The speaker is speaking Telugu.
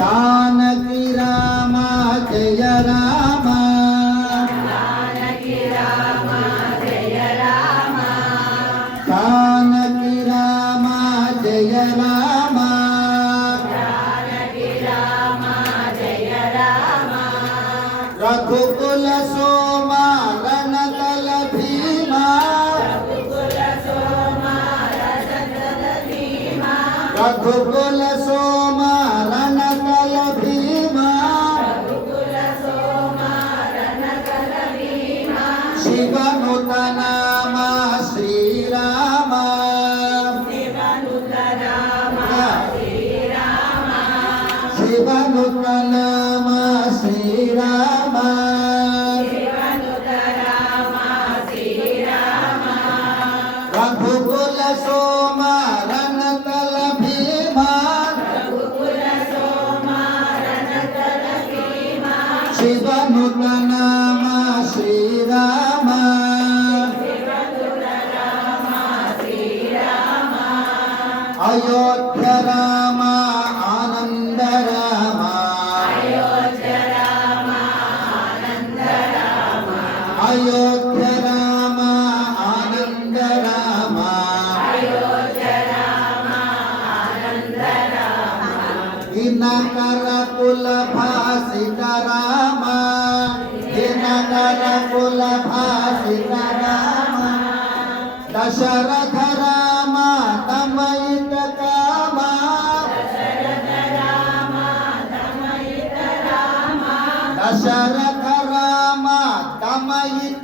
జానకి రామ జయ రామ జానకి రామ జయ రామ జానకి రామ జయ రామ జానకి రామ జయ రామ రఘుకుల సోమ రణతల భీమా రఘుకుల సోమ రసతల భీమా రఘుకుల సోమ రణతల భీమా రఘుకుల సోమ రణకల భీమా శివనుత నామ శ్రీరామ శివనుత రామ శ్రీరామ శివనుత నామ శ్రీరామ శివనుత రామ శ్రీరామ రఘుకుల సోమ రణతల భీమా రఘుకుల సోమ రణకల భీమా శివనుత నామ శ్రీరామ శివనుత రామ శ్రీరామ అయోధ్య రామ ఆనంద రామ అయోధ్య రామ ఆనంద రామ అయోధ్య రామ ఆనంద రామ అయోధ్య రామ ఆనంద రామ దినకర కుల భాసిత రామ దినకర కుల భాసిత రామ దశరథ రామ తమయిత కామ దశరథ రామ దమయిత రామ దశరథ రామ తమయిత